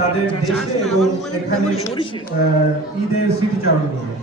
তাদের দেশে এবং এখানে ঈদের স্মৃতিচারণ নিয়ে।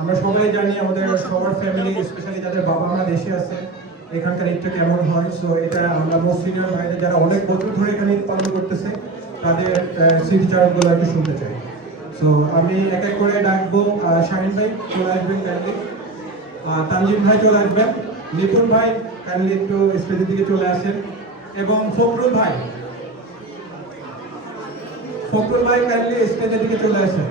আমরা সবাই জানি আমাদের সবার ফ্যামিলি, স্পেশালি যাদের বাবা মা দেশে আছে, এখানকার ঈদটা কেমন হয়। সো এটা আমরা মোস্ট সিনিয়র ভাইদের যারা অনেক বছর ধরে এখানে ঈদ পালন করতেছে তাদের স্মৃতিচারণগুলো একটু শুনতে চাই। সো আমি এক এক করে ডাকবো। শাহিন ভাই চলে আসবেন কাইন্ডলি, তানজিম ভাই চলে আসবেন, লিটন ভাই কাইন্ডলি একটু স্টেজের দিকে চলে আসেন, এবং ফখরুল ভাই কাইন্ডলি স্টেজের দিকে চলে আসেন।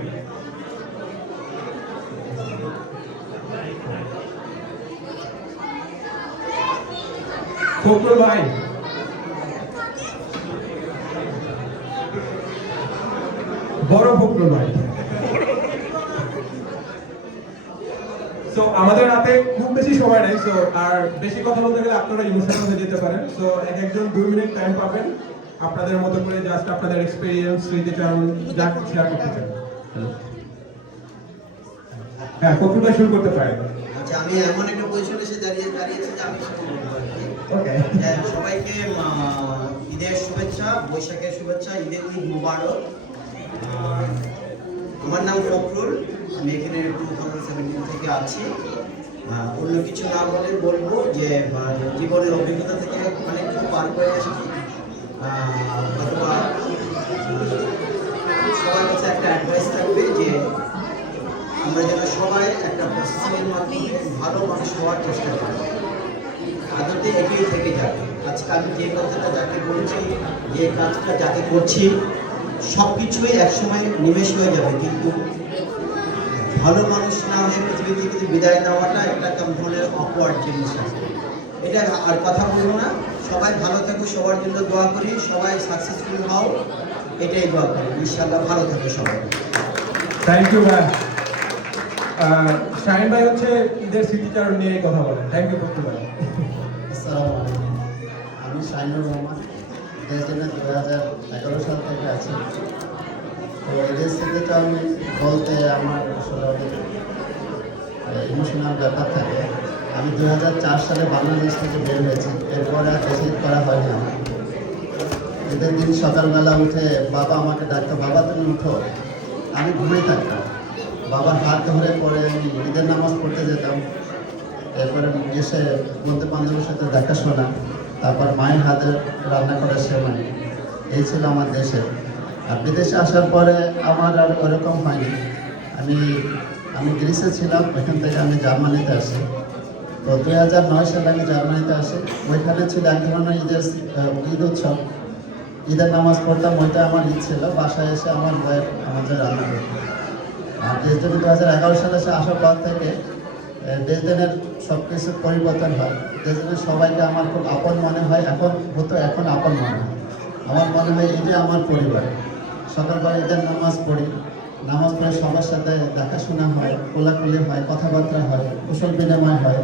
ফখরুল ভাই, বড় ফখরুল ভাই। সো আমাদের হাতে খুব বেশি সময় নাই, সো আর বেশি কথা বলতে গেলে আপনারা ইমোশনাল হয়ে যেতে পারেন। সো এক একজন 2 মিনিট টাইম পাবেন আপনাদের মতো করে, জাস্ট আপনাদের এক্সপেরিয়েন্স স্মৃতিচারণ যা শেয়ার করতে চান। হ্যাঁ, ফখরুল ভাই শুরু করতে পারেন। আচ্ছা, আমি এমন একটা পজিশনে এসে দাঁড়িয়েছি যে আমি ওকে, সবাইকে ঈদের শুভেচ্ছা, বৈশাখের শুভেচ্ছা, ঈদ মুবারক। আমার নাম ফখরুল, আমি এখানে 2017 থেকে আছি। অন্য কিছু না বলে বলবো যে জীবনের অভিজ্ঞতা থেকে অনেক কিছু পার করে এসেছি। অথবা সবার কাছে একটা অ্যাডভাইস থাকবে যে আমরা যেন সবাই একটা প্রসেসিংয়ের মাধ্যমে ভালো মানুষ হওয়ার চেষ্টা করি, আদতে এগিয়ে থেকে যাবে। আজকে আমি যে কথাটা যাকে বলছি, যে কাজটা যাকে করছি, সব কিছুই একসময় নিমেষ হয়ে যাবে, কিন্তু ভালো মানুষ না হয়ে পৃথিবী থেকে বিদায় নেওয়াটা একটা ধরনের অকওয়ার্ড জিনিস আছে। এটা আর কথা বলবো না, সবাই ভালো থাকো, সবার জন্য দোয়া করি, সবাই সাকসেসফুল হও, এটাই দোয়া করি। ইনশাআল্লাহ ভালো থাকবে সবাই। থ্যাংক ইউ ভাই। শাহিন ভাই হচ্ছে ঈদের স্মৃতিচারণ নিয়ে কথা বলেন। থ্যাংক ইউ ফখরুল ভাই। আসসালামু আলাইকুম, আমি শাহিনুর রহমান, দেশজনে 2011 সাল থেকে আছি। তো এদের স্মৃতিচারণ বলতে আমার আসলে অনেক ইমোশনাল ব্যাপার থাকে। আমি 2004 সালে বাংলাদেশ থেকে বের হয়েছি, এরপরে আর দেশে করা হয়নি আমার। ঈদের দিন সকালবেলা উঠে বাবা আমাকে ডাকতো, বাবা তুমি উঠো। আমি ঘুমিয়ে থাকতাম, বাবার হাত ধরে পরে আমি ঈদের নামাজ পড়তে যেতাম। এরপরে এসে বন্ধু বান্ধবের সাথে দেখাশোনা, তারপর মায়ের হাতে রান্না করার সময়, এই ছিল আমার দেশে। আর বিদেশে আসার পরে আমার আর ওরকম হয়নি। আমি গ্রিসে ছিলাম, ওইখান থেকে আমি জার্মানিতে আসি। তো 2009 সালে আমি জার্মানিতে আসি। ওইখানে ছিল এক ধরনের ঈদ উৎসব, ঈদের নামাজ পড়তাম, ওইটা আমার ঈদ ছিল। বাসায় এসে আমার বয়ের আমাদের রান্না করতাম। আর দেশদিনে 2011 সালে আসার পর থেকে দেশদিনের সব কিছু পরিবর্তন হয়। দেশদিনের সবাইকে আমার খুব আপন মনে হয়, এখন আপন মনে হয়। আমার মনে হয় এই যে আমার পরিবার। সকালবেলা ঈদের নামাজ পড়ি, নামাজ পড়ে সবার সাথে দেখাশোনা হয়, কোলাকুলি হয়, কথাবার্তা হয়, কুশল বিনিময় হয়।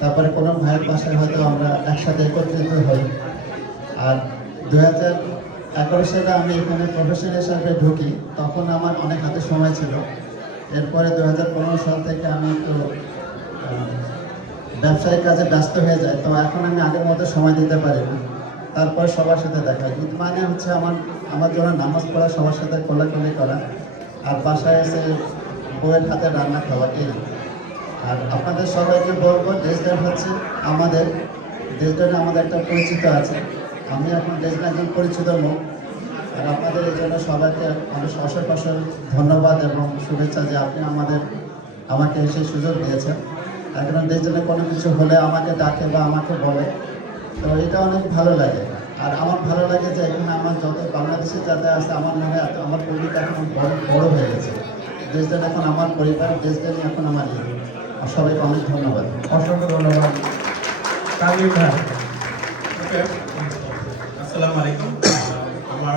তারপরে কোনো ভাইয়ের বাসায় হয়তো আমরা একসাথে একত্রিত হই। আর 2011 সালে আমি এখানে প্রফেশনাল হিসাবে ঢুকি, তখন আমার অনেক হাতে সময় ছিল। এরপরে 2015 সাল থেকে আমি একটু ব্যবসায়িক কাজে ব্যস্ত হয়ে যাই, তো এখন আমি আগের মতো সময় দিতে পারি না। তারপর সবার সাথে দেখা হয়। ঈদ মানে হচ্ছে আমার জন্য নামাজ পড়া, সবার সাথে কোলাকুলি করা, আর বাসায় এসে বউয়ের হাতে রান্না খাওয়া, এই। আর আপনাদের সবাইকে বলবো, দেশদান হচ্ছে আমাদের একটা পরিচিত আছে। আমি এখন দেশদান একজন পরিচিত মুখ। আর আপনাদের এই জন্য সবাইকে আমি অশেষ ধন্যবাদ এবং শুভেচ্ছা যে আপনি আমাকে সেই সুযোগ দিয়েছেন। এখন দেশজনে কোনো কিছু হলে আমাকে ডাকে বা আমাকে বলে, তো এটা অনেক ভালো লাগে। আর আমার ভালো লাগে যে এখানে আমার যত বাংলাদেশে যাতে আছে, আমার মনে হয় আমার পরিবার এখন বড় হয়ে গেছে। দেশজন এখন আমার পরিবার, দেশজনই এখন আমার ঈদ। আর সবাইকে অনেক ধন্যবাদ। অসংখ্য ধন্যবাদ। আসসালামু আলাইকুম, আমার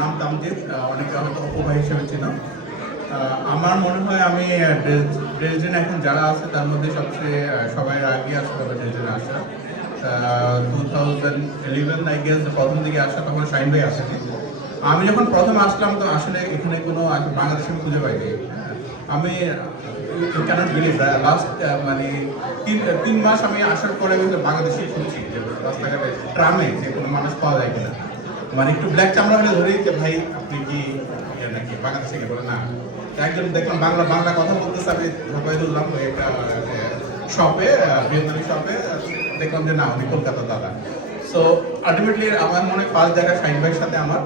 নাম তামজিদ, অনেকে হয়তো অপু ভাই হিসেবে ছিল। আমার মনে হয় আমি ড্রেসডেনে এখন যারা আছে তার মধ্যে সবচেয়ে সবাই আগে আসতে হবে ড্রেসডেনে আসা। 2011 আই গেস প্রথম দিকে আসা, তখন শাহিন ভাই আসেনি। আমি যখন প্রথম আসলাম তো আসলে এখানে কোনো বাংলাদেশে খুঁজে পাইনি। আমি ক্যানট বিলিভ লাস্ট মানে 3 মাস আমি আসার পরে বাংলাদেশে শুনছি যে রাস্তাঘাটে ট্রামে যে কোনো মানুষ পাওয়া যায় কিনা। মানে একটু ব্ল্যাক চামড়া হলে ধরেই যে ভাই আপনি কি ইয়ে নাকি বাংলাদেশ থেকে বলে না। একজন দেখলাম বাংলা কথা বলতেছে, আমি ঢাকায় ধরলাম ওই একটা শপে, ভিয়েতনামি শপে, দেখলাম যে না উনি কলকাতা দাদা। সো আলটিমেটলি আমার মনে হয় ফার্স্ট দেখা শাহিন ভাইয়ের সাথে আমার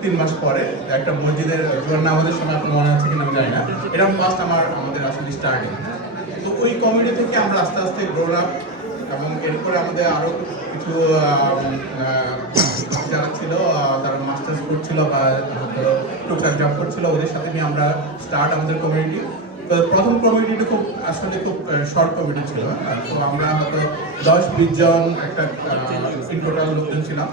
3 মাস পরে একটা মসজিদের জোয়ার নামাজের সময়, আপনার মনে আছে কিনা আমি জানি না, এটা ফার্স্ট আমাদের আসলে স্টার্টিং। তো ওই কমিউনিটি থেকে আমরা আস্তে আস্তে গ্রোন আপ, এবং এরপরে আমাদের আরও কিছু যারা ছিল তারা মাস্টার্স করছিল বা টুকটাক জব করছিল, ওদের সাথে নিয়ে আমরা স্টার্ট আমাদের কমিউনিটি। তো প্রথম কমিউনিটিটা খুব আসলে খুব শর্ট কমিউনিটি ছিল। তো আমরা হয়তো 10-20 জন একটা ইন টোটাল লোকজন ছিলাম।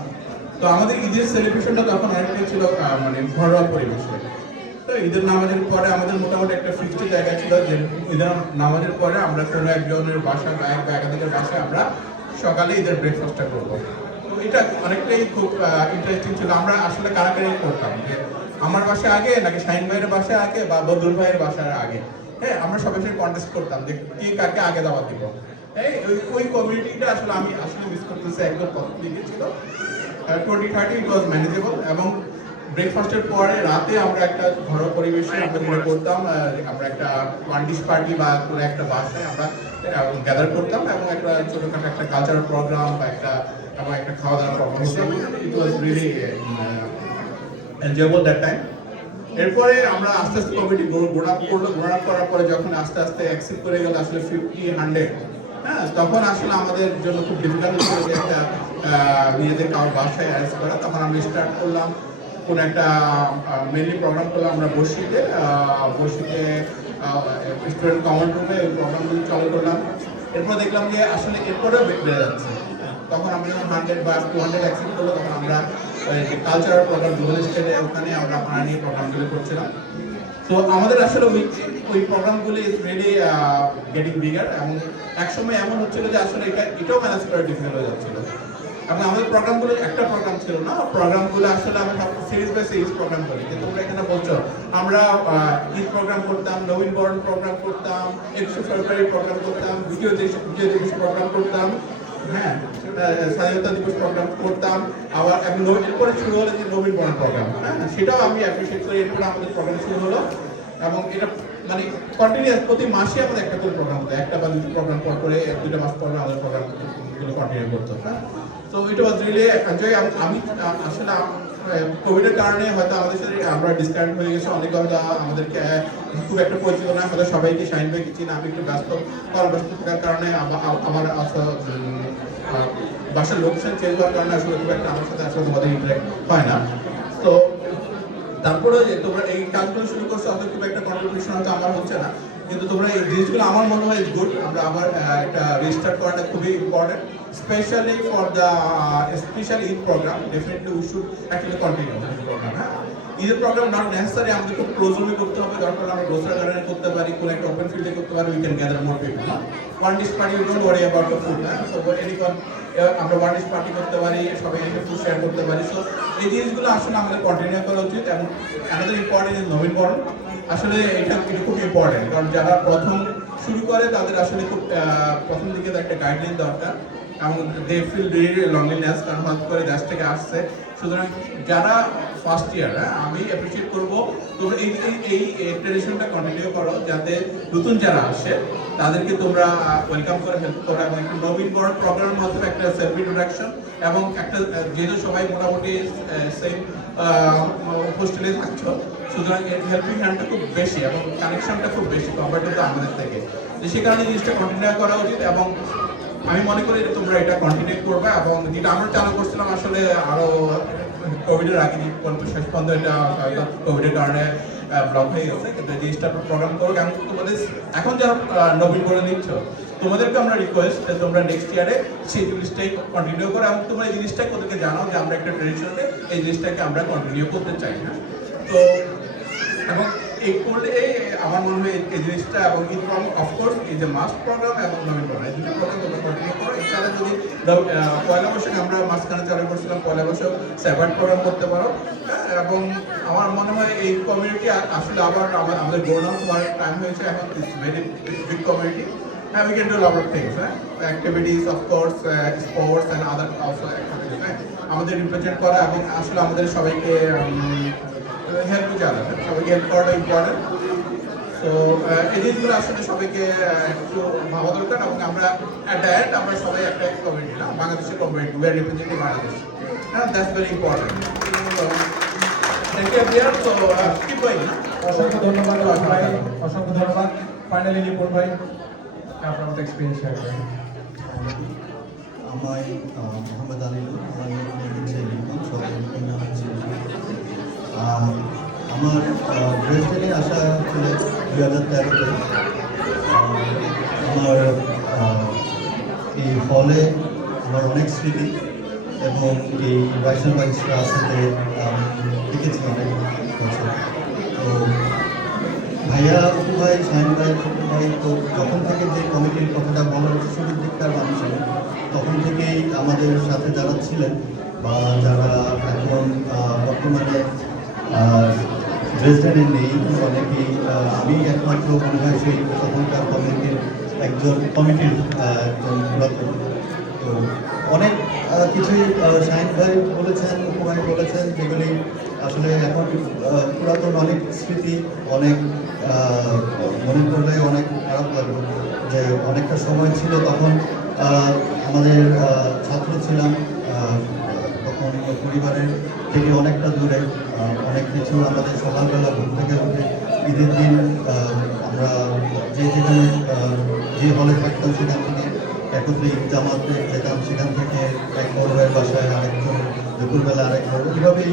তো আমাদের ঈদের সেলিব্রেশনটা তখন অনেকটাই ছিল মানে ঘরোয়া পরিবেশে। তো ঈদের নামাজের পরে আমাদের মোটামুটি একটা ফিক্সড জায়গা ছিল যে ঈদের নামাজের পরে আমরা কোনো একজনের বাসা বা একাধিকের বাসায় আমরা সকালে ঈদের ব্রেকফাস্টটা করবো। তো এটা অনেকটাই খুব ইন্টারেস্টিং ছিল। আমরা আসলে কারাকারি করতাম যে আমার বাসায় আগে নাকি শাহিন ভাইয়ের বাসায় আগে বা বদরুল ভাইয়ের বাসায় আগে। হ্যাঁ, আমরা সবাই সাথে কন্টেস্ট করতাম যে কে কাকে আগে দাওয়াত দিব। ওই কমিউনিটিটা আসলে আমি আসলে মিস করতেছি। একদম প্রথম দিকে ছিল 20-30 ইট ওয়াজ ম্যানেজেবল। এবং ব্রেকফাস্টের পরে রাতে আমরা একটা ঘরোয়া পরিবেশে আমরা যেটা করতাম, আমরা একটা ওয়ান ডিশ পার্টি বা কোনো একটা বাসায় আমরা গ্যাদার করতাম এবং একটা ছোটখাটো একটা কালচারাল প্রোগ্রাম বা একটা খাওয়া দাওয়ার প্রোগ্রাম হতাম। It was really enjoyable that time. এরপরে আমরা আস্তে আস্তে কমিটি গ্রোন আপ করার পরে যখন আস্তে আস্তে অ্যাকসেপ্ট করে গেল আসলে 50-100, হ্যাঁ, তখন আসলে আমাদের জন্য খুব ডিফিকাল্ট ছিল যে একটা নিজেদের কারোর বাসায় অ্যারেঞ্জ করা। তখন আমরা স্টার্ট করলাম কোনো একটা মেনলি প্রোগ্রাম করলাম আমরা বসিতে স্টুডেন্ট কমন রুমে ওই প্রোগ্রামগুলি চালু করলাম। এরপর দেখলাম যে আসলে এরপরেও বেড়ে যাচ্ছে। তখন আমরা যখন 100 বা 200 অ্যাকসেপ্ট করলো, তখন আমরা কালচারাল প্রোগ্রাম গ্লোবাল স্টেজে ওখানে আমরা আপনারা নিয়ে প্রোগ্রামগুলো করছিলাম। তো আমাদের আসলে ওই প্রোগ্রামগুলি ইজ রিয়েলি গেটিং বিগার। এবং একসময় এমন হচ্ছিল যে আসলে এটাও ম্যানেজ করা ডিফিকাল্ট হয়ে যাচ্ছিল। এবং আমাদের প্রোগ্রামগুলো একটা প্রোগ্রাম ছিল না, প্রোগ্রামগুলো আসলে আমরা সিরিজ বাই সিরিজ প্রোগ্রাম করি। যে তোমরা এখানে বলছো আমরা ঈদ প্রোগ্রাম করতাম, নবীন বরণ প্রোগ্রাম করতাম, 21শে ফেব্রুয়ারি প্রোগ্রাম করতাম, বিজয় দিবস প্রোগ্রাম করতাম, হ্যাঁ, স্বাধীনতা দিবস প্রোগ্রাম করতাম। আবার এরপরে শুরু হলো যে নবীন বরণ প্রোগ্রাম, হ্যাঁ, সেটাও আমি অ্যাপ্রিসিয়েট করি। এরপরে আমাদের প্রোগ্রাম শুরু হলো এবং এটা মানে কন্টিনিউয়াস প্রতি মাসে আমাদের একটা করে প্রোগ্রাম হতো। একটা বা দুটো প্রোগ্রাম পর করে 2 মাস পর আমাদের প্রোগ্রামগুলো কন্টিনিউ করতো। হ্যাঁ, তো এটা ওয়াজ রিয়েলি এনজয়। আমি আসলে কোভিডের কারণে হয়তো আমাদের সাথে আমরা ডিসকানেক্ট হয়ে গেছে। অনেকে হয়তো আমাদেরকে খুব একটা পরিচিত না, হয়তো সবাইকে শাহিন ভাইকে চিনি। আমি একটু ব্যস্ত থাকার কারণে আমার বাসার লোকেশন চেঞ্জ হওয়ার কারণে আসলে খুব একটা আমার সাথে আসলে তোমাদের ইন্টারেক্ট হয় না। তো তারপরে তোমরা এই কাজগুলো শুরু করছো, হয়তো খুব একটা কন্ট্রিবিউশন হয়তো আমার হচ্ছে না, কিন্তু তোমরা এই জিনিসগুলো আমার মনে হয় ইজ গুড। আমরা আবার একটা রিস্টার্ট করাটা খুবই important, specially for the special Eid program. Definitely we should actually continue this program. হ্যাঁ, ঈদের প্রোগ্রাম নট নেসেসারি আমাদের খুব ক্লোজলি করতে হবে। দরকার আমরা গ্রোসারি গার্ডেনে করতে পারি, কোনো একটা ওপেন ফিল্ডে করতে পারি। We can gather more people. One dish party, we don't worry about the food. হ্যাঁ, সো এনিকন আমরা ওয়ান ডিশ পার্টি করতে পারি, সবাই এসে ফুড শেয়ার করতে পারি। সো এই জিনিসগুলো আসলে আমাদের কন্টিনিউ করা উচিত। এবং আমাদের ইম্পর্টেন্ট ইজ নবীন বরণ। আসলে এটা খুব ইম্পর্টেন্ট, কারণ যারা প্রথম শুরু করে তাদের আসলে খুব প্রথম দিকে একটা গাইডলাইন দরকার এবং দে ফিল রিয়েলি লনলিনেস, কারণ হঠাৎ করে দেশ থেকে আসছে। সুতরাং যারা ফার্স্ট ইয়ার, আমি অ্যাপ্রিসিয়েট করবো তোমরা এই ট্রেডিশনটা কন্টিনিউ করো, যাতে নতুন যারা আসে তাদেরকে তোমরা ওয়েলকাম করে হেল্প করো। এবং একটা নবীন বরণ প্রোগ্রামের মাধ্যমে একটা সেলফ ইন্ট্রোডাকশন এবং একটা যেহেতু সবাই মোটামুটি সেম হোস্টেলে থাকছো, সুতরাং হেল্পিং হ্যান্ডটা খুব বেশি এবং কানেকশনটা খুব বেশি কম্পারেটিভ টু আমাদের থেকে। সে কারণে জিনিসটা কন্টিনিউ করা উচিত এবং আমি মনে করি যে তোমরা এটা কন্টিনিউ করবে। এবং যেটা আমরা চালু করছিলাম আসলে আরো কোভিডের আগে শেষ পর্যন্ত এটা কোভিডের কারণে ব্লক হয়ে গেছে, কিন্তু জিনিসটা প্রোগ্রাম করো। এবং তোমাদের এখন যারা নবীন করে নিচ্ছ, তোমাদেরকে আমরা রিকোয়েস্ট যে তোমরা নেক্সট ইয়ারে সেই জিনিসটাই কন্টিনিউ করো এবং তোমরা এই জিনিসটাই ওদেরকে জানাও যে আমরা একটা ট্রেডিশনে এই জিনিসটাকে আমরা কন্টিনিউ করতে চাই। হ্যাঁ, তো এবং এই করলে আমার মনে হয় এই জিনিসটা এবং ঈদ প্রোগ্রাম অফকোর্স এই যে মাস্ট প্রোগ্রাম এবং নবীন প্রোগ্রাম, এই দুটো প্রোগ্রাম তোমরা কন্টিনিউ করো। এছাড়া যদি পয়লা বৈশাখে আমরা মাঝখানে চালু করছিলাম, পয়লা বৈশাখ সেপারেট প্রোগ্রাম করতে পারো। এবং আমার মনে হয় এই কমিউনিটি আসলে আবার আমাদের গ্রোন আপ হওয়ার টাইম হয়েছে। এখন it's very big community. We can do a lot of things, activities, of course, sports and other also activities. আমাদের রিপ্রেজেন্ট করা এবং আসলে আমাদের সবাইকে হেল্প জানা, সবাইকে হেল্প করাটা ইম্পর্টেন্ট। তো এই জিনিসগুলো আসলে সবাইকে একটু ভাবা দরকার এবং আমরা অ্যাট দ্য এন্ড আমরা সবাই একটা কমিউনিটি না, বাংলাদেশের community, we are representing Bangladesh, হ্যাঁ, that's very important. Thank you everyone. তো কিপ গোয়িং না। অসংখ্য ধন্যবাদ ভাই, অসংখ্য ধন্যবাদ। ফাইনালি রিপোর্ট ভাই, আপনার মতো এক্সপিরিয়েন্স শেয়ার করেন। আমার মোহাম্মদ আলিল, আমার নিকনেম হচ্ছে লিটন, সবাই লিটন নাম হচ্ছে। আমার ড্রেসডেনে আসা ছিল 2013-তে। আমার এই হলে আমার অনেক স্মৃতি এবং এই বাইশালবাগ রাস্তাতে দেখেছি অনেক বছর। তো ভাইয়া, অপু ভাই, শাহিন ভাই, অপু ভাই তো যখন থেকে যে কমিটির কথাটা বলার শুরুর দিককার মানুষের, তখন থেকেই আমাদের সাথে যারা ছিলেন বা যারা এখন বর্তমানে ড্রেসডেনে নেই, অনেকেই আমি একমাত্র মনে হয় সেই তখনকার কমিটির একজন পুরাতন। তো অনেক কিছুই শাহিন ভাই বলেছেন, অপু ভাই বলেছেন, যেগুলি আসলে এখন পুরাতন অনেক স্মৃতি, অনেক মনে করলে অনেক খারাপ লাগবে যে অনেকটা সময় ছিল তখন আমাদের ছাত্র ছিলাম, তখন পরিবারের থেকে অনেকটা দূরে, অনেক কিছু আমাদের সকালবেলা ঘুম থেকে উঠে ঈদের দিন আমরা যেখানে যে হলে থাকতাম সেখান থেকে একত্রে ঈদ জামাতে যেতাম, সেখান থেকে এক বড় ভাইয়ের বাসায় আরেকজন, দুপুরবেলা আরেকজন, এইভাবেই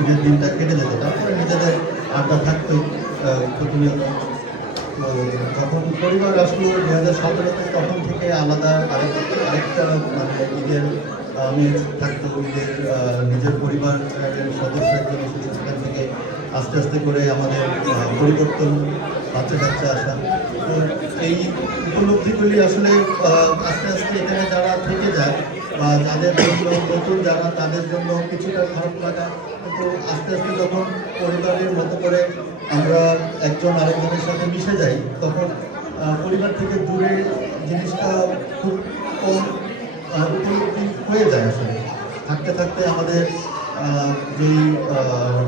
ঈদের দিনটা কেটে যেত। তারপরে নিজেদের আড্ডা থাকতোই প্রতিনিয়ত। তো যখন পরিবার আসলো 2017-তে, তখন থেকে আলাদা আরেকটা মানে ঈদের আমেজ থাকতো, ঈদের নিজের পরিবারের সদস্য একজন এসেছে, সেখান থেকে আস্তে আস্তে করে আমাদের পরিবর্তন, বাচ্চা কাচ্চা আসা। তো এই উপলব্ধিগুলি আসলে আস্তে আস্তে এখানে যারা থেকে যায় বা যাদের জন্য নতুন যারা, তাদের জন্য কিছুটা খারাপ লাগা, কিন্তু আস্তে আস্তে যখন পরিবারের মতো করে আমরা একজন আরেকজনের সাথে মিশে যাই, তখন পরিবার থেকে দূরে জিনিসটা খুব কম উপলব্ধি হয়ে যায়। আসলে থাকতে থাকতে আমাদের যেই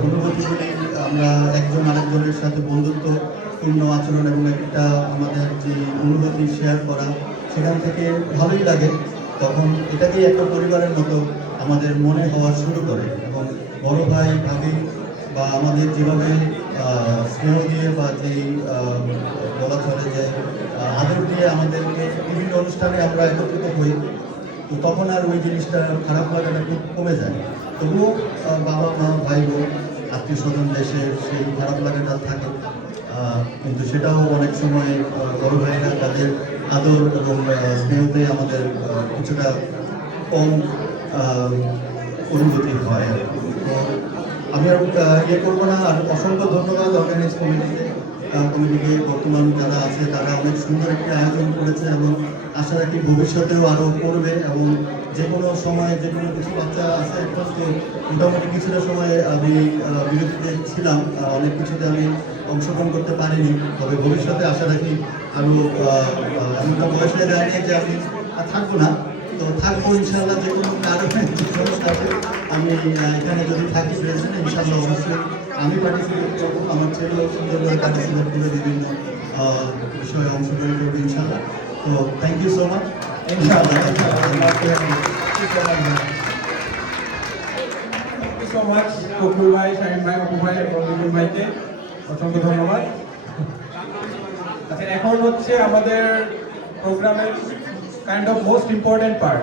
অনুভূতিগুলি, আমরা একজন আরেকজনের সাথে বন্ধুত্বপূর্ণ আচরণ এবং একটা আমাদের যে অনুভূতি শেয়ার করা, সেখান থেকে ভালোই লাগে। তখন এটাকেই একটা পরিবারের মতো আমাদের মনে হওয়া শুরু করে এবং বড় ভাই, ভাবি বা আমাদের যেভাবে স্নেহ দিয়ে বা যেই বলা চলে যে আদর দিয়ে আমাদেরকে বিভিন্ন অনুষ্ঠানে আমরা একত্রিত হই, তো তখন আর ওই জিনিসটা খারাপ লাগাটা খুব কমে যায়। তবুও বাবা মা, ভাই বোন, আত্মীয় স্বজন, দেশের সেই খারাপ লাগাটা থাকে, কিন্তু সেটাও অনেক সময় বড় ভাইরা তাদের আদর এবং স্নেহতে আমাদের কিছুটা কম অনুভূতি হয়। তো আমি আর ইয়ে করবো না, আর অসংখ্য ধন্যবাদ অর্গানাইজ কমিটিকে। বর্তমান যারা আছে তারা অনেক সুন্দর একটি আয়োজন করেছে এবং আশা রাখি ভবিষ্যতেও আরও করবে এবং যে কোনো সময়ে যে কোনো কিছু বাচ্চা আছে। এখন তো মোটামুটি কিছুটা সময়ে আমি বিরতিতে ছিলাম, অনেক কিছুতে আমি অংশগ্রহণ করতে পারিনি, তবে ভবিষ্যতে আশা রাখি আরও এমনটা বয়স হয়ে যায়নি যে আমি থাকবো না, তো থাকবো ইনশাল্লাহ। যে কোনো কারণে আমি এখানে যদি থাকি প্রেজেন্ট, ইনশাল্লাহ অবশ্যই আমি পার্টিসিপেট করবো, আমার ছেলেও সুন্দরভাবে পার্টিসিপেট করে বিভিন্ন বিষয়ে অংশগ্রহণ করবে ইনশাল্লাহ। তো থ্যাংক ইউ সো মাচ। ইনশাআল্লাহ, সো মাচ কপুর ভাই, শাহিন ভাই, অপু ভাই এবং লিটন ভাইকে অসংখ্য ধন্যবাদ। আচ্ছা, এখন হচ্ছে আমাদের প্রোগ্রামের kind of most important part,